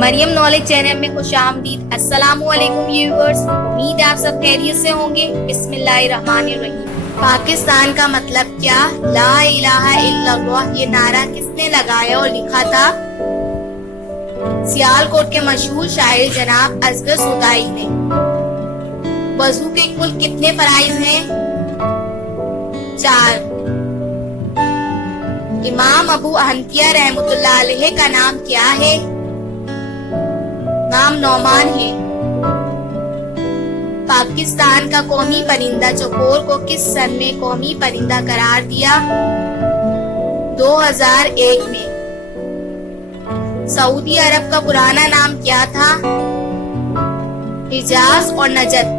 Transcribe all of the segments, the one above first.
مریم knowledge channel میں خوش آمدید۔ السلام علیکم ویورز، امید ہے آپ سب خیریت سے ہوں گے۔ بسم اللہ الرحمن الرحیم۔ پاکستان کا مطلب کیا؟ لا الہ الا اللہ یہ نعرہ کس نے لگایا اور لکھا تھا؟ سیالکوٹ کے مشہور شاعر جناب اصغر سودائی نے۔ وضو کے کل کتنے فرائض ہیں؟ 4۔ امام ابو حنیفہ رحمۃ اللہ علیہ کا نام کیا ہے؟ نام نعمان ہے۔ پاکستان کا قومی پرندہ چکور کو کس سن میں قومی پرندہ قرار دیا؟ 2001 میں۔ سعودی عرب کا پرانا نام کیا تھا؟ حجاز اور نجد۔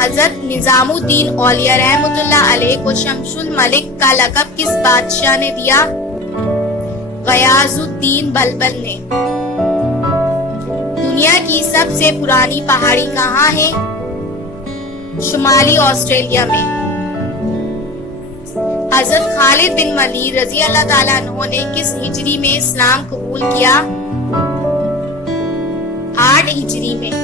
حضرت نظام الدین اولیاء رحمۃ اللہ علیہ کو شمس الملک کا لقب کس بادشاہ نے دیا؟ غیاث الدین بلبل نے۔ دنیا کی سب سے پرانی پہاڑی کہاں ہے؟ شمالی آسٹریلیا میں۔ حضرت خالد بن ولید رضی اللہ تعالیٰ عنہ نے کس ہجری میں اسلام قبول کیا؟ 8 ہجری میں۔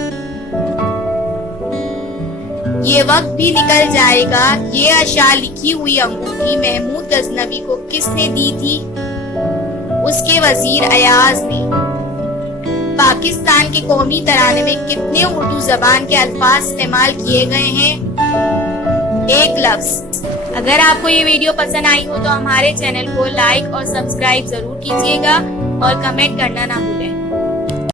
یہ وقت بھی نکل جائے گا یہ اشعار لکھی ہوئی انگوٹھی محمود غزنوی کو کس نے دی تھی؟ اس کے وزیر ایاز نے۔ پاکستان کے قومی ترانے میں کتنے اردو زبان کے الفاظ استعمال کیے گئے ہیں؟ 1 لفظ۔ اگر آپ کو یہ ویڈیو پسند آئی ہو تو ہمارے چینل کو لائک اور سبسکرائب ضرور کیجیے گا اور کمنٹ کرنا نہ بھولیں۔